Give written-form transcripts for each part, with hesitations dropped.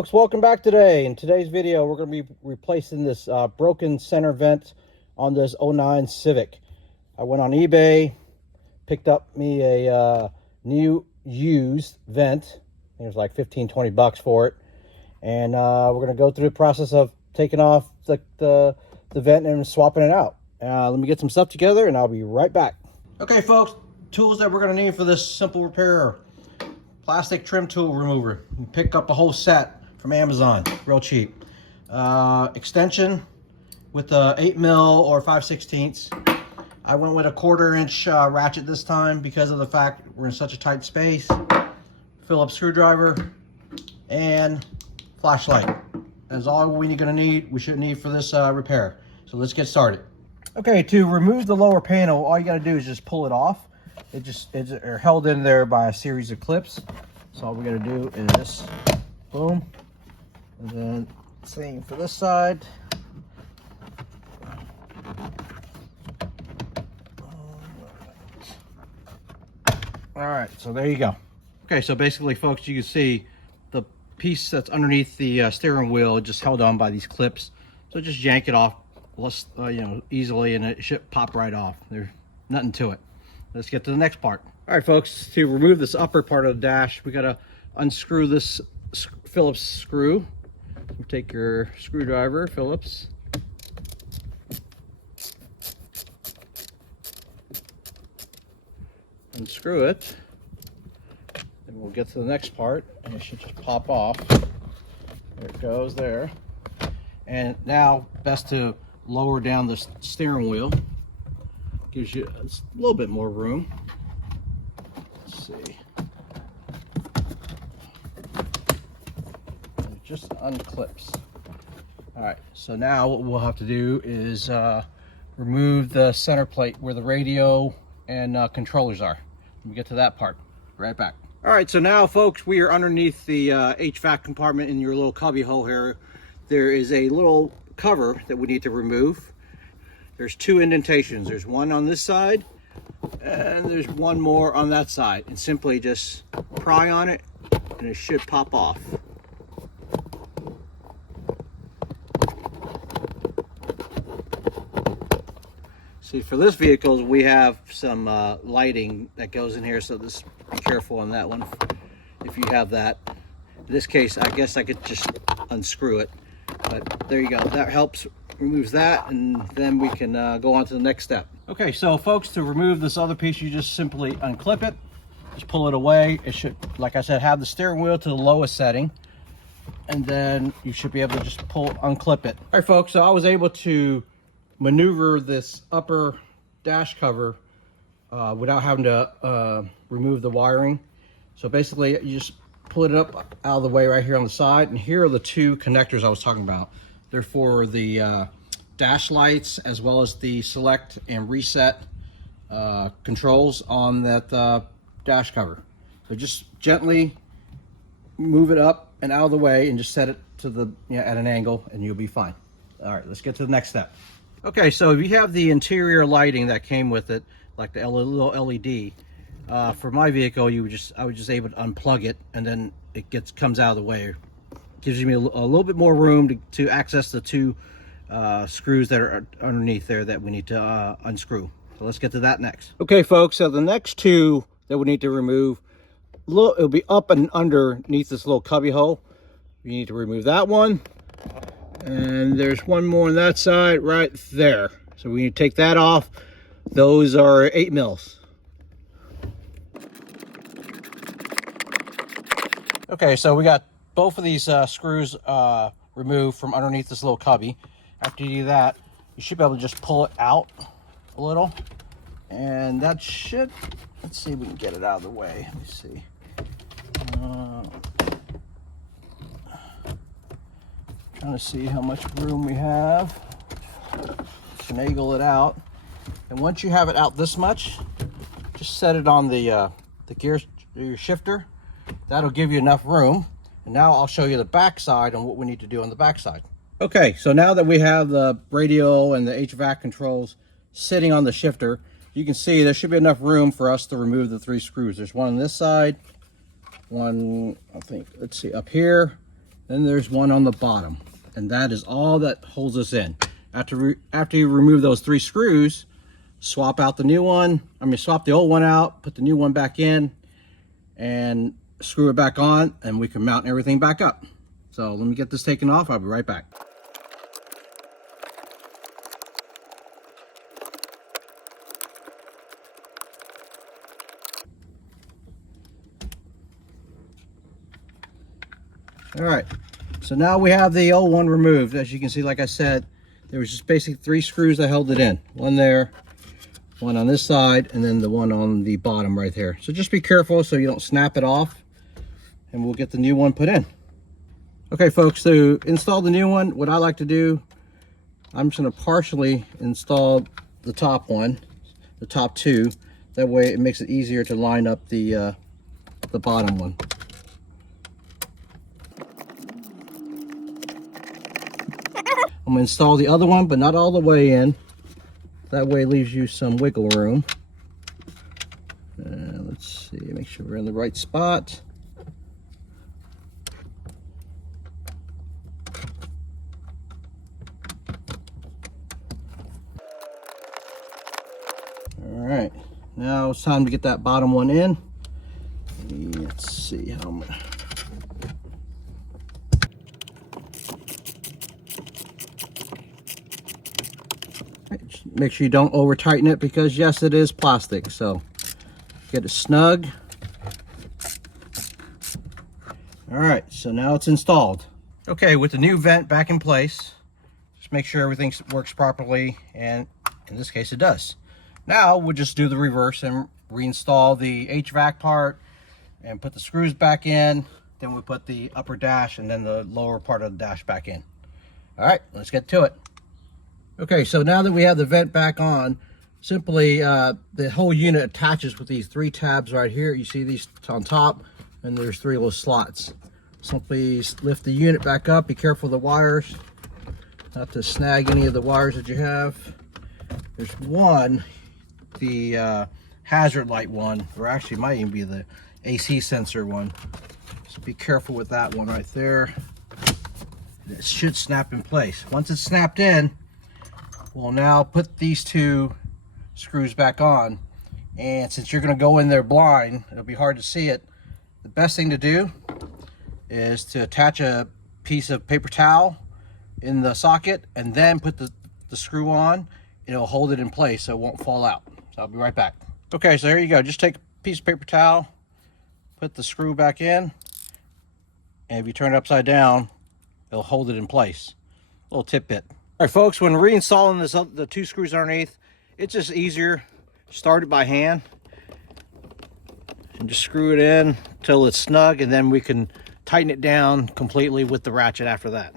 folks, welcome back today. In today's video, we're going to be replacing this broken center vent on this '09 Civic. I went on eBay, picked up me a new used vent. I think it was like 15-20 bucks for it. And we're going to go through the process of taking off the vent and swapping it out. Let me get some stuff together and I'll be right back. Okay folks, tools that we're going to need for this simple repair. Plastic trim tool remover. You pick up a whole set from Amazon, real cheap. Extension with a 8mm or 5/16. I went with a 1/4 inch ratchet this time because of the fact we're in such a tight space. Phillip screwdriver and flashlight. That's all we should need for this repair. So let's get started. Okay, to remove the lower panel, all you got to do is just pull it off. It's held in there by a series of clips. So all we got to do is this, boom, and then same for this side. All right, so there you go. Okay, so basically, folks, you can see the piece that's underneath the steering wheel just held on by these clips. So just yank it off, easily, and it should pop right off. There's nothing to it. Let's get to the next part. All right, folks, to remove this upper part of the dash, we got to unscrew this Phillips screw. You take your screwdriver, Phillips. Unscrew it. And we'll get to the next part, and it should just pop off. There it goes there. And now, best to lower down the steering wheel. Gives you a little bit more room. Let's see. And it just unclips. All right, so now what we'll have to do is remove the center plate where the radio and controllers are. Let me get to that part. Right back. All right, so now, folks, we are underneath the HVAC compartment in your little cubby hole here. There is a little cover that we need to remove. There's two indentations. There's one on this side and there's one more on that side. And simply just pry on it and it should pop off. See, for this vehicle, we have some lighting that goes in here, so just be careful on that one if you have that. In this case, I guess I could just unscrew it, but there you go. That helps. Removes that, and then we can go on to the next step. Okay, so folks, to remove this other piece, you just simply unclip it, just pull it away. It should, like I said, have the steering wheel to the lowest setting, and then you should be able to just unclip it. All right, folks, so I was able to maneuver this upper dash cover without having to remove the wiring. So basically, you just pull it up out of the way right here on the side, and here are the two connectors I was talking about. They're for the dash lights as well as the select and reset controls on that dash cover. So just gently move it up and out of the way and just set it to the at an angle and you'll be fine. All right, let's get to the next step. Okay, so if you have the interior lighting that came with it, like the little LED, for my vehicle, I was just able to unplug it and then it comes out of the way. Gives me a little bit more room to access the two screws that are underneath there that we need to unscrew. So let's get to that next. Okay, folks, so the next two that we need to remove, it'll be up and underneath this little cubby hole. You need to remove that one. And there's one more on that side right there. So we need to take that off. Those are 8mm. Okay, so we got both of these screws removed from underneath this little cubby. After you do that, you should be able to just pull it out a little. And that should, let's see if we can get it out of the way. Let me see. Trying to see how much room we have. Finagle it out. And once you have it out this much, just set it on the gear, your shifter. That'll give you enough room. And now I'll show you the back side and what we need to do on the back side. Okay, so now that we have the radio and the HVAC controls sitting on the shifter, you can see there should be enough room for us to remove the 3 screws. There's one on this side, one, I think, let's see, up here, Then there's one on the bottom, and that is all that holds us in. After you remove those 3 screws, swap out the new one. Swap the old one out, put the new one back in, and screw it back on, and we can mount everything back up. So let me get this taken off. I'll be right back. All right, so now we have the old one removed. As you can see, like I said, there was just basically 3 screws that held it in. One there, one on this side, and then the one on the bottom right there. So just be careful so you don't snap it off, and we'll get the new one put in. Okay, folks, to install the new one, what I like to do, I'm just gonna partially install the top one, the top 2. That way it makes it easier to line up the bottom one. I'm gonna install the other one, but not all the way in. That way it leaves you some wiggle room. Let's see, make sure we're in the right spot. All right, now it's time to get that bottom one in. Let's see how I'm gonna... Make sure you don't over tighten it, because yes, it is plastic, so get it snug. All right, so now it's installed. Okay, with the new vent back in place, just make sure everything works properly, and in this case it does. Now we'll just do the reverse and reinstall the HVAC part and put the screws back in. Then we'll put the upper dash and then the lower part of the dash back in. All right, let's get to it. Okay, so now that we have the vent back on, simply the whole unit attaches with these 3 tabs right here. You see these on top, and there's 3 little slots. Simply lift the unit back up. Be careful of the wires, not to snag any of the wires that you have. There's one, the hazard light one, or actually it might even be the AC sensor one. So be careful with that one right there. It should snap in place. Once it's snapped in, we'll now put these 2 screws back on, and since you're going to go in there blind, it'll be hard to see it. The best thing to do is to attach a piece of paper towel in the socket and then put the screw on. It'll hold it in place so it won't fall out. So I'll be right back. Okay, so here you go. Just take a piece of paper towel, put the screw back in, and if you turn it upside down, it'll hold it in place. A little tidbit. All right, folks, when reinstalling the 2 screws underneath, it's just easier. Start it by hand and just screw it in till it's snug, and then we can tighten it down completely with the ratchet after that.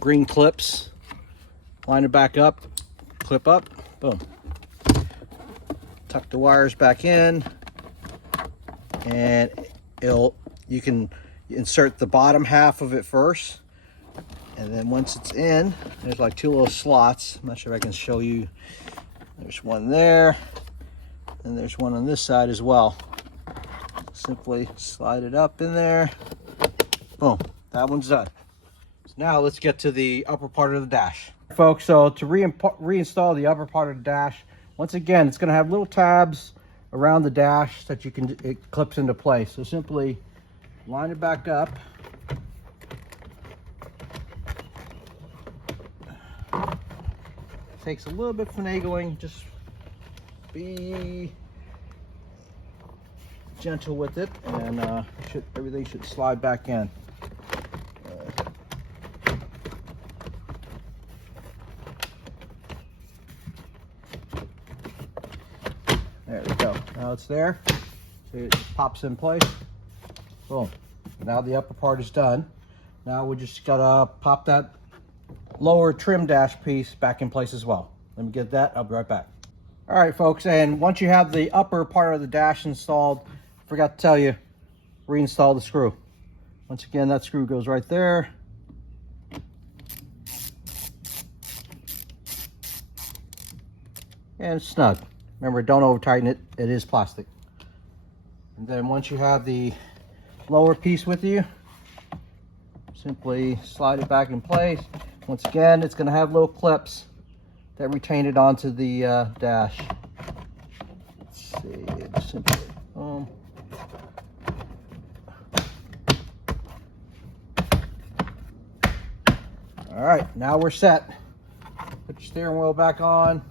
Green clips, line it back up, clip up, boom. Tuck the wires back in, and you can insert the bottom half of it first, and then once it's in, there's like 2 little slots. I'm not sure if I can show you. There's one there, and there's one on this side as well. Simply slide it up in there. Boom, that one's done. So now let's get to the upper part of the dash. Folks, so to reinstall the upper part of the dash, once again, it's going to have little tabs around the dash that it clips into place. So simply line it back up. Takes a little bit finagling. Just be gentle with it, and everything should slide back in. There we go. Now it's there. See, it pops in place. Boom. Now the upper part is done. Now we just gotta pop that lower trim dash piece back in place as well. Let me get that. I'll be right back. All right, folks, and once you have the upper part of the dash installed, I forgot to tell you, reinstall the screw. Once again, that screw goes right there. And it's snug. Remember, don't over tighten it. It is plastic. And then once you have the lower piece with you. Simply slide it back in place. Once again, it's going to have little clips that retain it onto the dash. Let's see, just simply all right, now we're set. Put your steering wheel back on,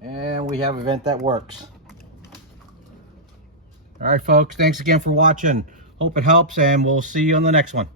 and we have a vent that works. All right, folks, thanks again for watching. Hope it helps, and we'll see you on the next one.